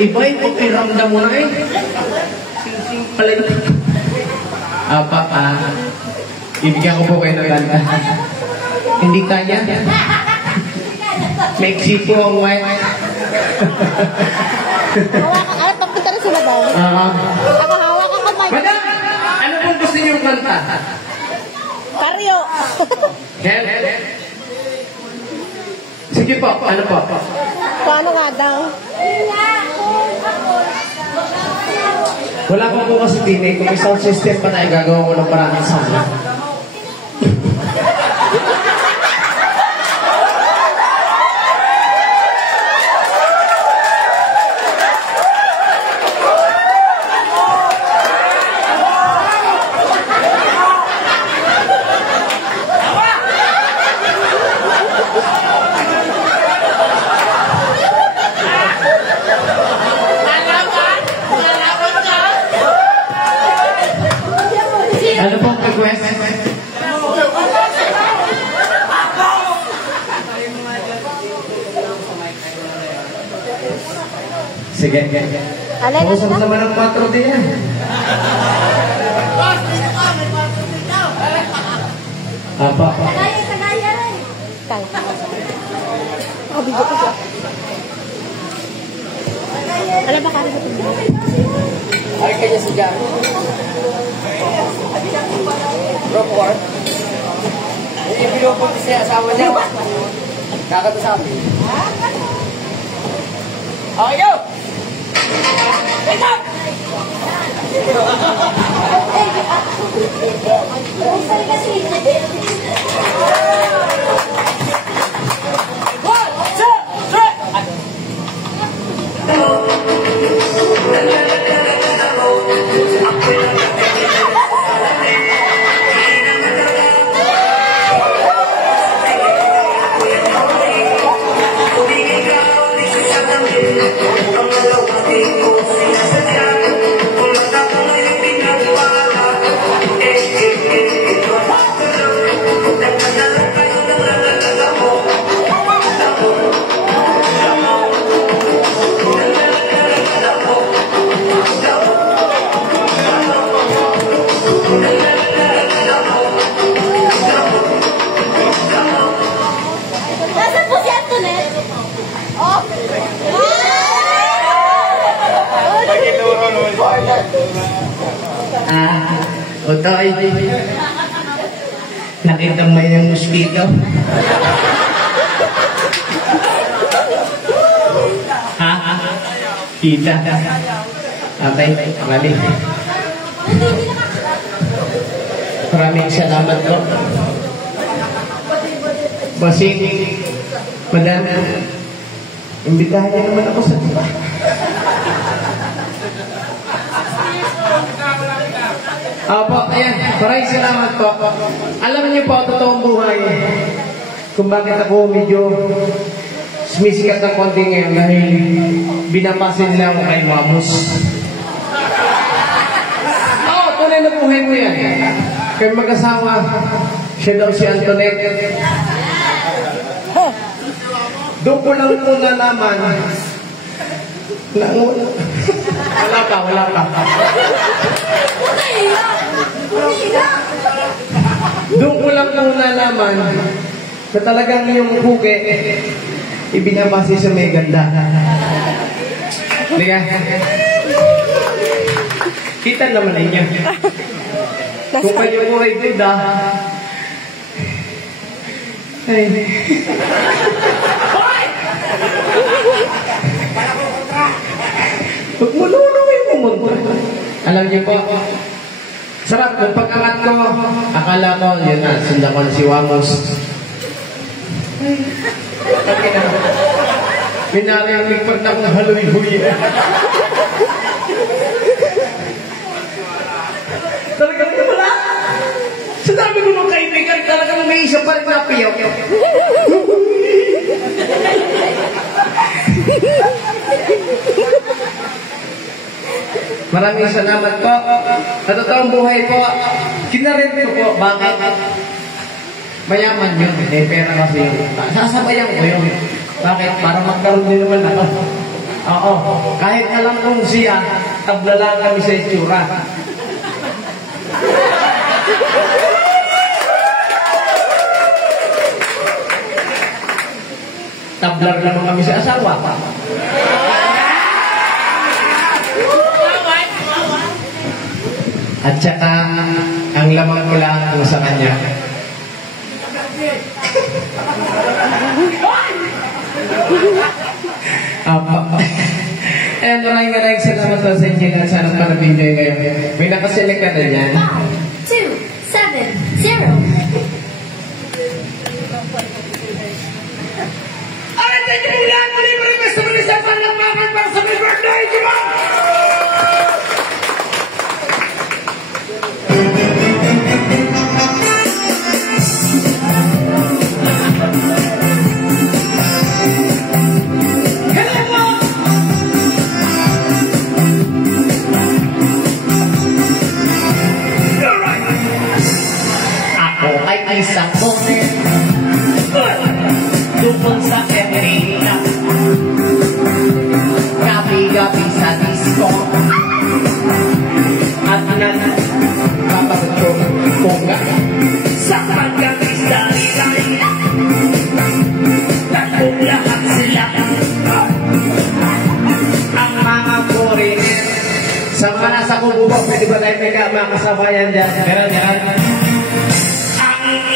Iba yung pakiramdam mo na eh. Sing-sing pala yun. Apa, ibigyan ko po kayo ng ganda. Hindi kanya. Mexi po ang white. Hawakan, pagpunta na sila ba? Nakahawak ang kamay. Madam, ano pong gusto niyong kanta? Karyo. Sige po, ano po? Paano nga daw? Wala ko po kasi tinig. Kung may sound system pa tayo, gagawa ko ng maraming sound. Ano pong request? Sige. Pusok naman ang 4 din yan. Apa? Sagaya rin. Oh, bigyan ko siya. Alam ba kaya ito? Ay, kanya si Jan. Rockport. Yung pinupot siya asawa niya. Nakatasabi. Okay, go! Wake up! One, two, three! Nasaan po si Antoinette? Oh! Otoy. Nakita mo yung mosquito? Ha? Kita. Okay, maraming. Maraming salamat po. Bossing, madam, imbitahan niyo naman ako sa diba? Opo, ayan, maraming salamat po. Alam niyo po, totoong buhay, kung bakit ako medyo sumisikat ng konti ngayon dahil binapasin nila ako kay Mamos. Oo, tunay na buhay mo yan. Kaya mag-asawa, siya daw si Antoinette. Doon ko lang po nalaman na wala pa. Doon ko lang po nalaman na talagang yung puke ibinabase sa may ganda. Diga? Kita naman ninyo. Kung kayo po ay duda, ay... Huwag mo lulungin mo munta. Alam niyo po, sarap ng pag-angat ko. Akala ko, yun na, sundan ko na si Wamos. Minariyang pag na kong haloy-huy. Talagang wala. Sa dami ko mga kaibigan, talagang may isa pa rin na piyaw. Maraming salamat po. Sa totoong buhay po, kinarin ko po. Bakit? Mayaman yun. Eh, pera kasi yun. Sasabayan ko yun. Bakit? Para magkaroon din naman ako. Oo. Kahit alam kong siya, tablala kami sa itsura. Tablar naman kami sa asawa. At saka, ang lamang ko lang sa kanya. Apa. And maraming salamat po sa inyo na sana para-enjoy kayo. May nakaselect ka na yan. 5, 2, 7, 0. Alright, thank you lang. Maraming salamat sa panagpapan para sa my birthday. Come on! Isang moment tungkol sa Emerita, gabi-gabi sa disco at nagpapagod bunga sa paggamis dali-dali, takong lahat sila ang mga foreigner. Sa mga nasa kububo, pwede ba tayo makasabayan dyan? Meron.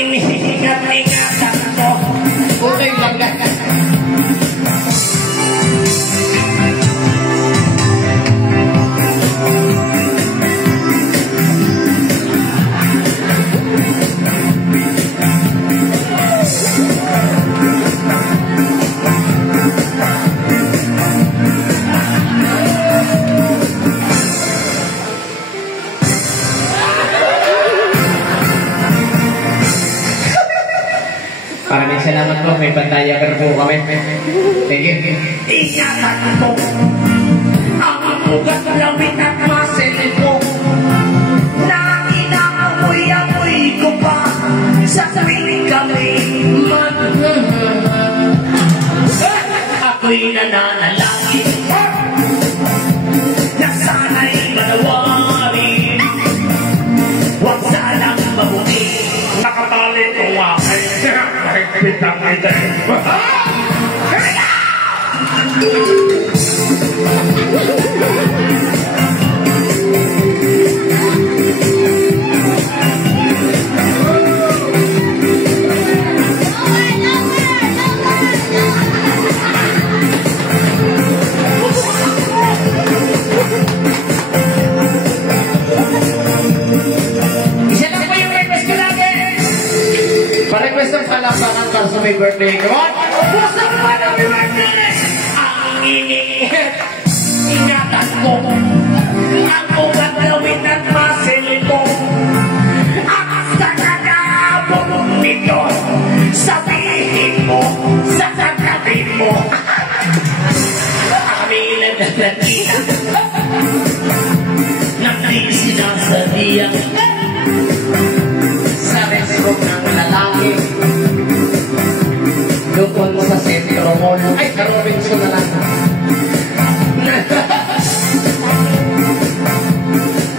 Iniingat-ingatan ko. Okay lang yan. Maraming salamat po. May pantayagan po kami. Thank you. Ingatan po ang ugat lawit at muscle po na inaamoy-amoy ko pa sa tuwing kami ako'y nananalangin na sana'y manawari, huwag sanang mabuti. Nakatali ko nga pitang-pitang. Pa-request ng palakpakan para sa may birthday. Come on! Basta naman ang may birthday! Ang ingatan ko, ang ugat lawit at muscle ko, at sa kakabong nito, sabihin mo sa katabi mo. Kami nagkakita ng di sinasabihan sa restaurant ng lalaki doon sa Centro Mall. Ay, Robinson na lang.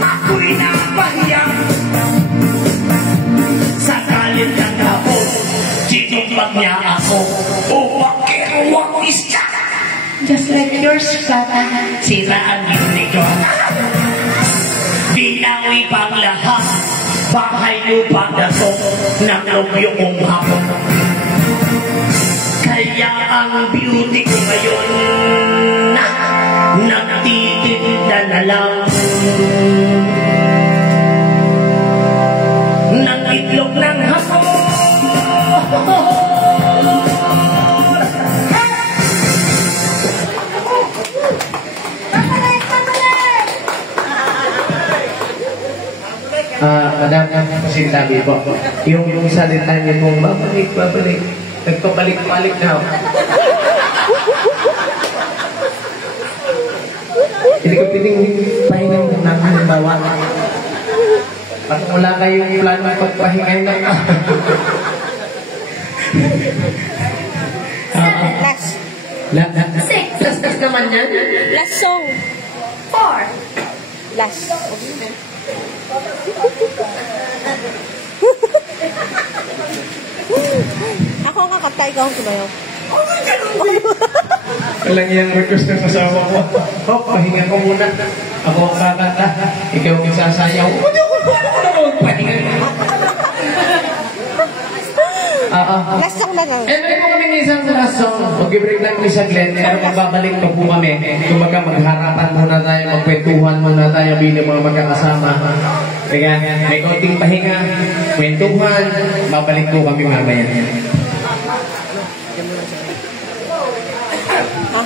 Ako'y napahiya sa kalit ng hapon. Tinumpag niya ako upang isya. Just like yours, Papa. Siraan yun nito. Binawi pang lahat. Bahay lupa na to ng lobyo kong hapon. Kaya ang beauty ko ngayon nagtitinda na lang ng itlog ng hapon. Madam, pasintabi po. Yung salita niyo pong babalik. Nagpabalik-balik na ako. Hindi ko piling pahinga ng halimbawa. Pag wala kayong plano pagpahingay na Last. Last naman yan? Last song. 4. Last. Ako ang kakanta, ikaw ang sumayaw. Walang yung request ng asawa ko. Hop, pahinga ko muna. Ako ang kakanta. Ikaw ang sasayaw. Pahinga. Last song na lang. Meron po kami isang last song. Mag-break lang kami sa Glen. Pero magbabalik pa po kami. Kumbaga magharapan muna tayo, magkwentuhan muna tayo bilang mga magkakasama. Kaya may konting pahinga, kwentuhan, babalik po kami mamaya. Ha?